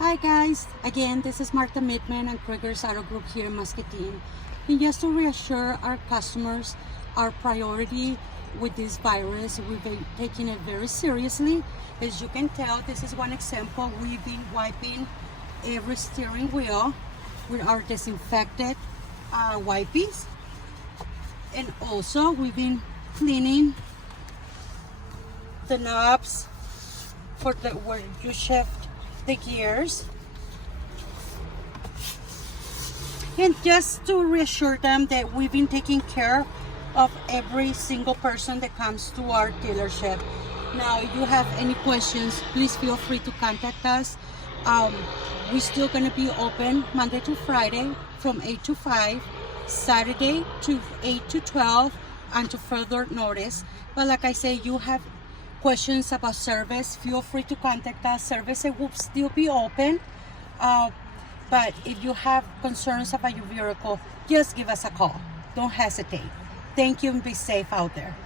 Hi guys, again this is Martha Mittman and Krieger's Auto Group here in Muscatine. And just to reassure our customers, our priority with this virus, we've been taking it very seriously. As you can tell, this is one example. We've been wiping every steering wheel with our disinfected wipes. And also we've been cleaning the knobs for where you shift the gears, and just to reassure them that we've been taking care of every single person that comes to our dealership. Now, if you have any questions, please feel free to contact us. We're still going to be open Monday to Friday from 8 to 5, Saturday to 8 to 12, and to further notice. But like I say, you have questions about service, feel free to contact us. Service will still be open, but if you have concerns about your vehicle, just give us a call. Don't hesitate. Thank you and be safe out there.